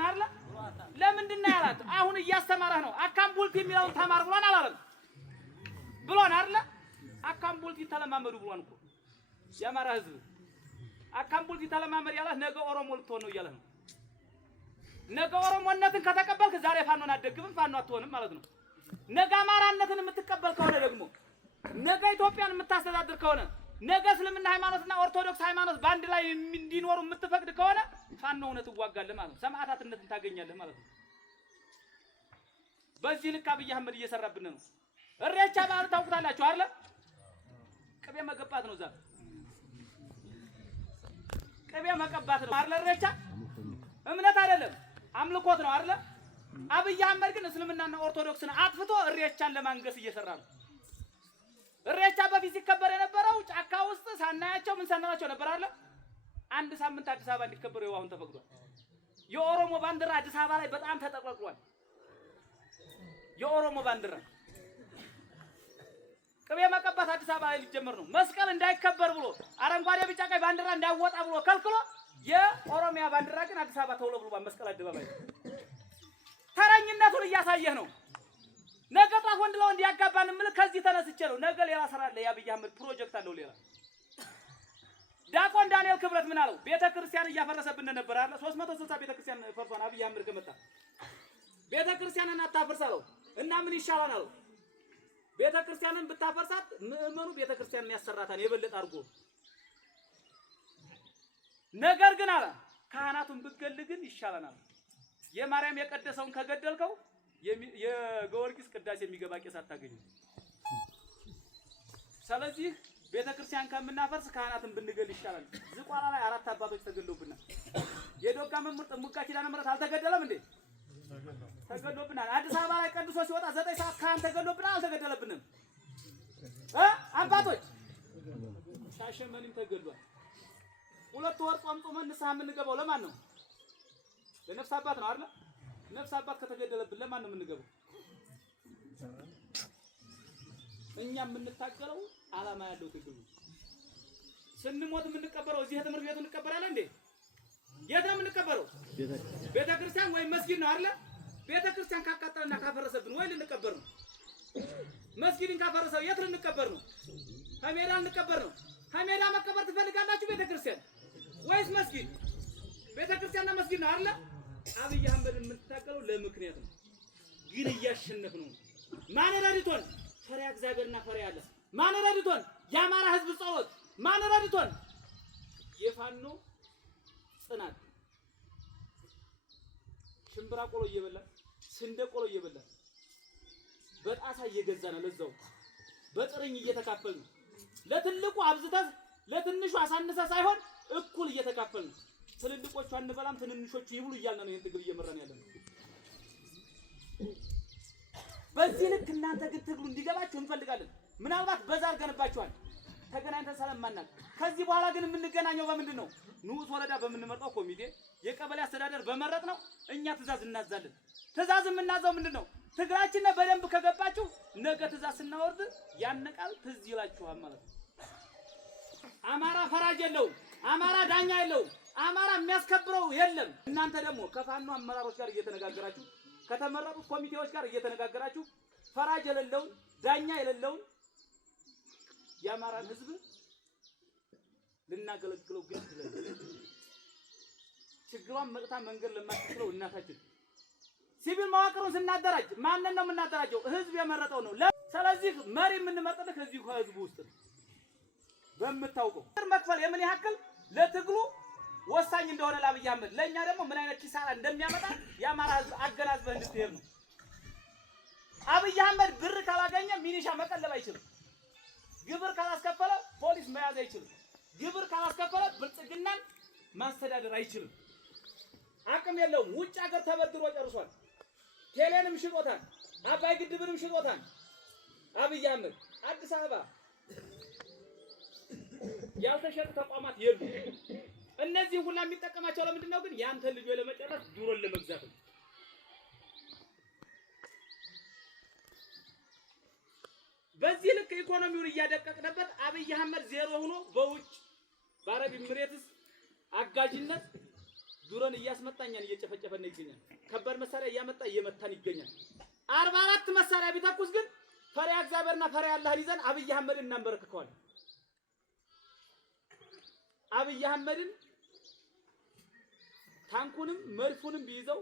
ብሏን አይደል ለምንድን ነው ያላት አሁን እያስተማረህ ነው አካምቡልቲ የሚለውን ተማር ብሏን አላለም ብሏን አይደል አካምቡልቲ ተለማመዱ ብሏን እኮ የአማራ ህዝብ አካምቡልቲ ተለማመድ ያላት ነገ ኦሮሞ ልትሆን ነው እያለህ ነው ነገ ኦሮሞነትን ከተቀበልክ ዛሬ ፋኖን አትደግፍም ፋኖ አትሆንም ማለት ነው ነገ አማራነትን የምትቀበል ከሆነ ደግሞ ነገ ኢትዮጵያን የምታስተዳድር ከሆነ ነገ እስልምና ሃይማኖትና ኦርቶዶክስ ሃይማኖት ባንድ ላይ እንዲኖሩ የምትፈቅድ ከሆነ ፋኖ ሆነ ትዋጋለህ ማለት ነው ሰማዕታትነትን ታገኛለህ ማለት ነው በዚህ ልክ አብይ አህመድ እየሰራብን ነው እሬቻ ባህል ታውቁታላችሁ አይደል ቅቤ መቀባት ነው ዛሬ ቅቤ መቀባት ነው አይደል እሬቻ እምነት አይደለም አምልኮት ነው አይደል አብይ አህመድ ግን እስልምናና ኦርቶዶክስን አጥፍቶ እሬቻን ለማንገስ እየሰራ ነው እሬቻ በፊት ሲከበር የነበረው ጫካ ውስጥ ሳናያቸው ምን ሰናናቸው ነበር አይደል አንድ ሳምንት አዲስ አበባ እንዲከበር ይኸው አሁን ተፈቅዷል የኦሮሞ ባንዲራ አዲስ አበባ ላይ በጣም ተጠቅልሏል የኦሮሞ ባንዲራ ቅቤ መቀባት አዲስ አበባ ላይ ሊጀመር ነው መስቀል እንዳይከበር ብሎ አረንጓዴ ቢጫ ቀይ ባንዲራ እንዳይወጣ ብሎ ከልክሎ የኦሮሚያ ባንዲራ ግን አዲስ አበባ ተውለብልቧል መስቀል አደባባይ ተረኝነቱን እያሳየህ ነው ነገ ጣፍ ወንድ ለወንድ ያጋባን ምልክ ከዚህ ተነስቼ ነው ነገ ሌላ ስራ አለ የአብይ አህመድ ፕሮጀክት አለው ሌላ ዳቆን ዳንኤል ክብረት ምን አለው ቤተክርስቲያን እያፈረሰብን ነበር አይደል 360 ቤተክርስቲያን ፈርሷን አብይ አህመድ ከመጣ ቤተክርስቲያንን አታፈርሳለው እና ምን ይሻላል አለው ቤተክርስቲያንን ብታፈርሳት ምእመኑ ቤተክርስቲያንን ያሰራታል የበለጠ አድርጎ ነገር ግን አለ ካህናቱን ብትገልግን ይሻላል የማርያም የቀደሰውን ከገደልከው የጊዮርጊስ ቅዳሴ የሚገባ ቄስ አታገኙ ስለዚህ ቤተክርስቲያን ከምናፈርስ ካህናትን ብንገል ይሻላል ዝቋላ ላይ አራት አባቶች ተገደሉብናል የዶጋ መምህር ጥሙቃ ኪዳነ ምሕረት አልተገደለም እንዴ ተገደሉብናል አዲስ አበባ ላይ ቀድሶ ሲወጣ 9 ሰዓት ካህን ተገደሉብናል አልተገደለብንም አባቶች ሻሸመኔም ተገደሏል ሁለት ወር ጾም ንስሐ የምንገባው ለማን ነው ለነፍስ አባት ነው አይደል ነፍስ አባት ከተገደለብን ለማን ነው የምንገባው እኛ የምንታገለው ዓላማ ያለው ትግል ስንሞት የምንቀበረው እዚህ ትምህርት ቤቱ እንቀበራለን እንዴ የት ነው የምንቀበረው ቤተክርስቲያን ወይ መስጊድ ነው አይደል ቤተክርስቲያን ካቃጠለና ካፈረሰብን ወይ ልንቀበር ነው መስጊድን ካፈረሰው የት ልንቀበር ነው ከሜዳ ልንቀበር ነው ከሜዳ መቀበር ትፈልጋላችሁ ቤተክርስቲያን ወይስ መስጊድ ቤተክርስቲያንና መስጊድ ነው አይደል አብይ አህመድ የምንታገለው ለምክንያት ነው ግን እያሸነፍ ነው ማን ረድቶን ፈሪያ እግዚአብሔርና ፈሪያ አለ ማን ረድቶን የአማራ ህዝብ ጸሎት ማን ረድቶን የፋኖ ጽናት ሽምብራ ቆሎ እየበላ ስንዴ ቆሎ እየበላ በጣሳ እየገዛና ለዛው በጥርኝ እየተካፈልን ለትልቁ አብዝተህ ለትንሹ አሳንሰህ ሳይሆን እኩል እየተካፈልን ትልልቆቹ አንበላም ትንንሾቹ ይብሉ እያልን ነው የትግል እየመራን ያለነው በዚህ ልክ እናንተ ግን ትግሉ እንዲገባችሁ እንፈልጋለን ምናልባት በዛ አርገንባችኋል ተገናኝተን ሰላምማናል ከዚህ በኋላ ግን የምንገናኘው በምንድን ነው ንዑስ ወረዳ በምንመርጠው ኮሚቴ የቀበሌ አስተዳደር በመረጥ ነው እኛ ትእዛዝ እናዛለን ትእዛዝ የምናዛው ምንድነው ትግራችን በደንብ ከገባችሁ ነገ ትእዛዝ ስናወርድ ያነቃል ትዝ ይላችኋል ማለት ነው አማራ ፈራጅ የለው አማራ ዳኛ የለው አማራ የሚያስከብረው የለም እናንተ ደግሞ ከፋኖ አመራሮች ጋር እየተነጋገራችሁ ከተመረጡት ኮሚቴዎች ጋር እየተነጋገራችሁ ፈራጅ የሌለው ዳኛ የሌለው የአማራን ህዝብ ልናገለግለው ግን ችግሯን መጥታ መንገድ ለማትችለው እናታችን ሲቪል መዋቅሩን ስናደራጅ ማንነን ነው የምናደራጀው ህዝብ የመረጠው ነው ስለዚህ መሪ የምንመርጠው ከዚህ ከህዝቡ ውስጥ በመታውቀው መክፈል የምን ያክል ለትግሉ ወሳኝ እንደሆነ ለአብይ አህመድ ለኛ ደግሞ ምን አይነት ኪሳራ እንደሚያመጣ የአማራ ህዝብ አገናዝበህ እንድትሄድ ነው አብይ አህመድ ብር ካላገኘ ሚኒሻ መቀለብ አይችልም ግብር ካላስከፈለ ፖሊስ መያዝ አይችልም ግብር ካላስከፈለ ብልጽግናን ማስተዳደር አይችልም አቅም የለውም ውጭ ሀገር ተበድሮ ጨርሷል ቴሌንም ሽጦታል አባይ ግድብንም ሽጦታል አብይ አህመድ አዲስ አበባ ያልተሸጡ ተቋማት የሉ እነዚህ ሁሉ የሚጠቀማቸው ለምንድን ነው ግን ያንተ ልጅ ለመጨረስ ዱሮን ለመግዛት ነው በዚህ ልክ ኢኮኖሚውን እያደቀቀበት አብይ አህመድ ዜሮ ሆኖ በውጭ በአረብ ኤሚሬትስ አጋጅነት ዱረን እያስመጣኛን እየጨፈጨፈን ይገኛል። ከባድ መሳሪያ እያመጣ እየመታን ይገኛል። 44 መሳሪያ ቢተኩስ ግን ፈሪያ እግዚአብሔርና ፈሪያ አላህን ይዘን አብይ አህመድን እናንበረክከዋለን። አብይ አህመድን ታንኩንም መድፉንም ቢይዘው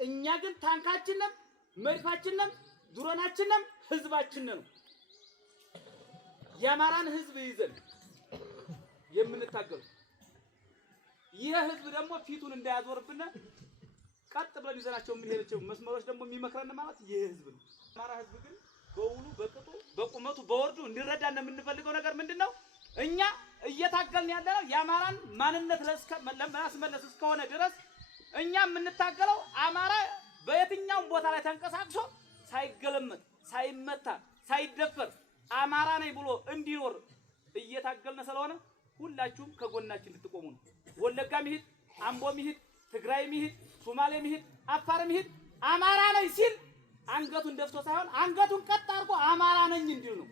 እኛ ግን ታንካችንም መድፋችንም ዱረናችንም ህዝባችንን ነው የአማራን ህዝብ ይዘን የምንታገለው። ይሄ ህዝብ ደግሞ ፊቱን እንዳያዞርብና ቀጥ ብለን ይዘናቸው የምንሄዳቸው መስመሮች ደግሞ የሚመክረን ማለት ይሄ ህዝብ ነው። አማራ ህዝብ ግን በውሉ በቅጡ በቁመቱ በወርዱ እንዲረዳና የምንፈልገው ነገር ምንድነው? እኛ እየታገልን ያለነው የአማራን ማንነት ለማስመለስ እስከሆነ ድረስ እኛ የምንታገለው አማራ በየትኛውም ቦታ ላይ ተንቀሳቅሶ ሳይገለመጥ ሳይመታ ሳይደፈር አማራ ነኝ ብሎ እንዲኖር እየታገልን ስለሆነ ሁላችሁም ከጎናችን እንድትቆሙ ነው። ወለጋም ይሄድ አምቦም ይሄድ ትግራይም ይሄድ ሶማሌም ይሄድ አፋርም ይሄድ አማራ ነኝ ሲል አንገቱን ደፍቶ ሳይሆን አንገቱን ቀጥ አድርጎ አማራ ነኝ እንዲል ነው።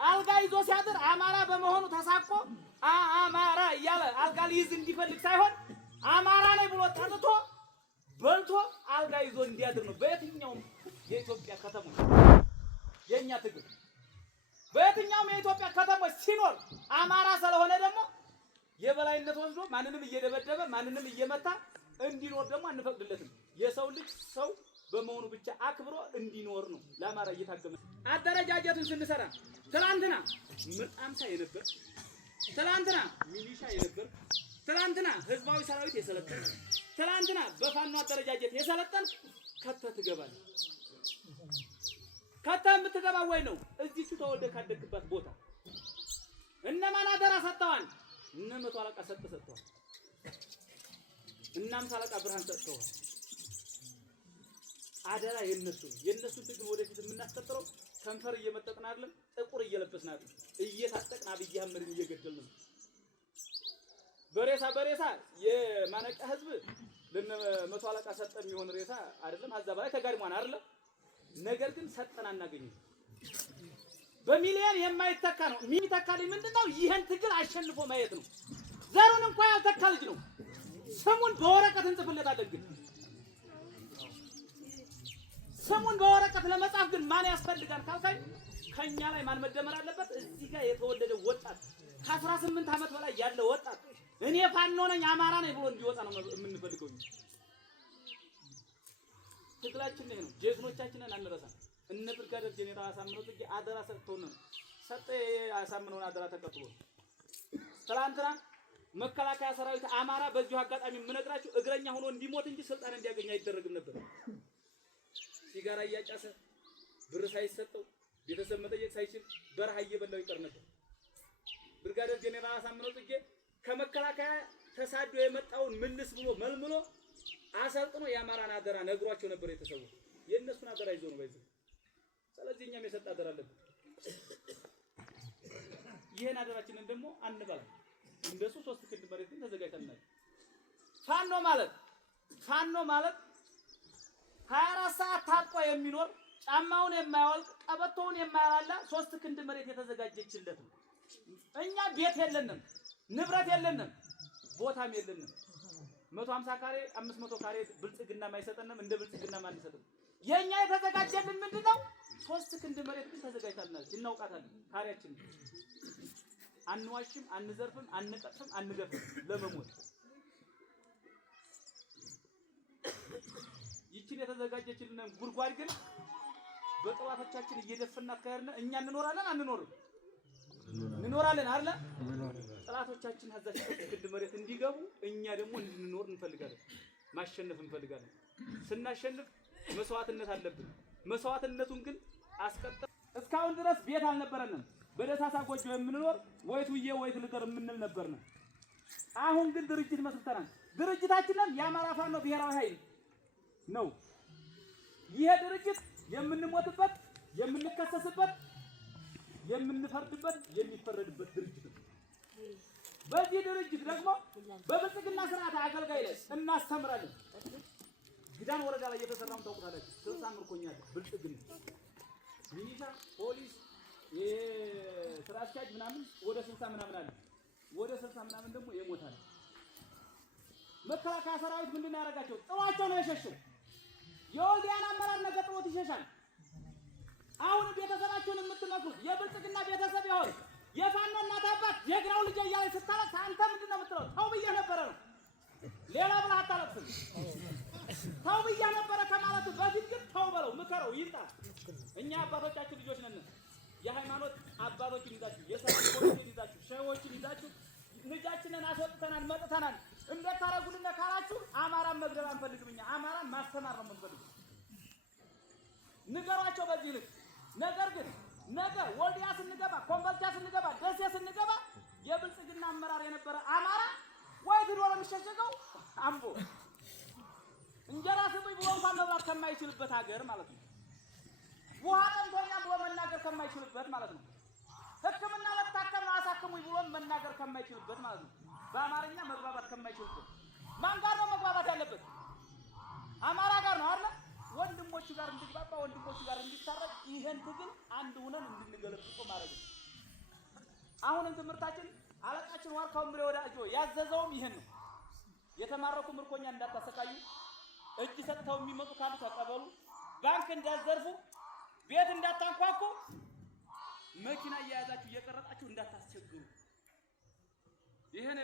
አልጋ ይዞ ሲያድር አማራ በመሆኑ ተሳቆ አማራ እያለ አልጋ ሊይዝ እንዲፈልግ ሳይሆን አማራ ነኝ ብሎ ጠጥቶ በልቶ አልጋ ይዞ እንዲያድር ነው። በየትኛውም የኢትዮጵያ ከተሞች የኛ ትግል በየትኛውም የኢትዮጵያ ከተሞች ሲኖር አማራ ስለሆነ ደግሞ የበላይነት ወስዶ ማንንም እየደበደበ ማንንም እየመታ እንዲኖር ደግሞ አንፈቅድለትም። የሰው ልጅ ሰው በመሆኑ ብቻ አክብሮ እንዲኖር ነው ለአማራ እየታገመ። አደረጃጀቱን ስንሰራ ትላንትና ምርጣምሳ የነበር፣ ትላንትና ሚሊሻ የነበር፣ ትላንትና ህዝባዊ ሰራዊት የሰለጠነ፣ ትላንትና በፋኖ አደረጃጀት የሰለጠን ከተህ ትገባለህ። ከተህ የምትገባው ወይ ነው እዚቹ ተወልደ ካደግበት ቦታ እነማን አደራ ሰጥተዋል? እነ መቶ አለቃ ሰጥተዋል። እናም አለቃ ብርሃን ሰጥተዋል። አደራ የነሱ ትግል ወደፊት የምናስቀጥለው ከንፈር እየመጠጥን አይደለም፣ ጥቁር እየለበስን አይደለም፣ እየታጠቅን አብይ አህመድን እየገደልን ነው። በሬሳ የማነቃ ህዝብ ለነ መቶ አለቃ ሰጠ የሚሆን ሬሳ አይደለም፣ አዛ በላይ ተጋድሟን አይደለም። ነገር ግን ሰጠን አናገኝም። በሚሊዮን የማይተካ ነው። የሚተካልኝ ምንድነው? ይሄን ትግል አሸንፎ ማየት ነው። ዘሩን እንኳን ያልተካ ልጅ ነው። ስሙን በወረቀት እንጽፍለታለን። ግን ስሙን በወረቀት ለመጻፍ ግን ማን ያስፈልጋል ካልካይ ከኛ ላይ ማን መደመር አለበት? እዚህ ጋር የተወለደ ወጣት ከ18 ዓመት በላይ ያለ ወጣት እኔ ፋኖ ነኝ አማራ ነኝ ብሎ እንዲወጣ ነው የምንፈልገው። ትግላችን ነው። ጀግኖቻችንን አንረሳም። እነ ብርጋዴር ጄኔራል አሳምነው ጽጌ አደራ ሰጥተው ነው አሳምነውን አደራ ተቀብሎ ትላንትና መከላከያ ሰራዊት አማራ በዚሁ አጋጣሚ የምነግራችሁ እግረኛ ሆኖ እንዲሞት እንጂ ስልጣን እንዲያገኝ አይደረግም ነበር። ሲጋራ እያጫሰ ብር ሳይሰጠው ቤተሰብ መጠየቅ ሳይችል በረሃ እየበላው ይቀር ነበር። ብርጋዴር ጄኔራል አሳምነው ጽጌ ከመከላከያ ተሳዶ የመጣውን ምልስ ብሎ መልምሎ አሰልጥኖ የአማራን አደራ ነግሯቸው ነበር የተሰው የእነሱን አደራ ይዞ ነው ባይዘው። ስለዚህ እኛም የሰጣ አደራ አለብን። ይሄን አደራችንን ደግሞ አንበላ እንደሱ 3 ክንድ መሬትን ተዘጋጅተናል። ፋኖ ማለት 24 ሰዓት ታጥቆ የሚኖር ጫማውን የማያወልቅ ቀበቶውን የማያላላ 3 ክንድ መሬት የተዘጋጀችለት ነው። እኛ ቤት የለንም፣ ንብረት የለንም፣ ቦታም የለንም። 150 ካሬ 500 ካሬ ብልጽግና ማይሰጠንም፣ እንደ ብልጽግና ማን ይሰጠን? የኛ የተዘጋጀልን ምንድነው? 3 ክንድ መሬት ግን ተዘጋጅታለች። እናውቃታለን። ካሬያችን አንዋሽም፣ አንዘርፍም፣ አንቀጥፍም፣ አንገፍም ለመሞት ይችን የተዘጋጀችልን ጉድጓድ ግን በጥዋቶቻችን እየደፈናት ካሄድን እኛ እንኖራለን አንኖርም? እንኖራለን አይደል? ጥላቶቻችን ሀዛች ክንድ መሬት እንዲገቡ እኛ ደግሞ እንድንኖር እንፈልጋለን። ማሸነፍ እንፈልጋለን። ስናሸንፍ መስዋዕትነት አለብን። መስዋዕትነቱን ግን አስቀጥል እስካሁን ድረስ ቤት አልነበረንም። በደሳሳ ጎጆ የምንኖር ወይቱዬ ወይት ልቀር የምንል ነበርና አሁን ግን ድርጅት መስርተናል። ድርጅታችንን የአማራ ፋኖ ብሔራዊ ኃይል ነው። ይሄ ድርጅት የምንሞትበት፣ የምንከሰስበት፣ የምንፈርድበት፣ የሚፈረድበት ድርጅት ነው። በዚህ ድርጅት ደግሞ በብልጽግና ስርዓት አገልጋይ ላይ እናስተምራለን። ግዳን ወረዳ ላይ የተሰራውን ታውቁታላችሁ። 60 ምርኮኛ ብልጽግና ሚሊሻ፣ ፖሊስ፣ የስራ አስኪያጅ ምናምን ወደ 60 ምናምን አለ። ወደ 60 ምናምን ደግሞ የሞታል። መከላከያ ሰራዊት ምንድን ነው ያደረጋቸው? ጥሏቸው ነው የሸሸው። የወልዲያን አመራር ነገ ጥሎት ይሸሻል። አሁን ቤተሰባችሁን የምትመክሩት የብልጽግና ቤተሰብ ይሆን የፋኖ እናት አባት የግራው ልጅ እያለ ስታለቅስ አንተ ምንድን ነው የምትለው? ተው ብዬ ነበረ ነው። ሌላ ብለህ አታለቅስም። ተው ብዬ ነበረ ከማለቱ በፊት ግን ተው በለው፣ ምከረው፣ ይምጣ። እኛ አባቶቻችን ልጆች ነን። የሃይማኖት አባቶችን ይዛችሁ፣ የሰላም ኮሚቴን ይዛችሁ፣ ሸሆችን ይዛችሁ ልጃችንን አስወጥተናል መጥተናል እንዴት ታረጉልን ካላችሁ አማራን መግደል አንፈልግም። እኛ አማራን ማስተማር ነው የምንፈልገው። ንገሯቸው በዚህ ልክ። ነገር ግን ነገ ወልዲያ ስንገባ፣ ኮምቦልቻ ስንገባ፣ ደሴ ስንገባ የብልጽግና አመራር የነበረ አማራ ወይ ድሮ ነው የሚሸሸገው አምቦ እንጀራ ስጡኝ ብሎ እንኳን መብላት ከማይችልበት ሀገር ማለት ነው። ውሃ ጠምቶኛ ብሎ መናገር ከማይችልበት ማለት ነው። ሕክምና መታከም አሳክሙኝ ብሎ መናገር ከማይችልበት ማለት ነው። በአማርኛ መግባባት ከማይችልበት ማን ጋር ነው መግባባት ያለበት? አማራ ጋር ነው አይደል? ወንድሞቹ ጋር እንድግባባ፣ ወንድሞቹ ጋር እንዲታረቅ ይሄን ትግል አንድ ሆነን እንድንገለብጦ ማድረግ ነው። አሁንም ትምህርታችን አለቃችን ዋርካው ምሬ ወዳጆ ያዘዘውም ይሄን ነው። የተማረኩ ምርኮኛ እንዳታሰቃዩ፣ እጅ ሰጥተው የሚመጡ ካሉ ተቀበሉ፣ ባንክ እንዳዘርፉ፣ ቤት እንዳታንኳኩ፣ መኪና እየያዛችሁ እየቀረጣችሁ እንዳታስቸግሩ። ይሄን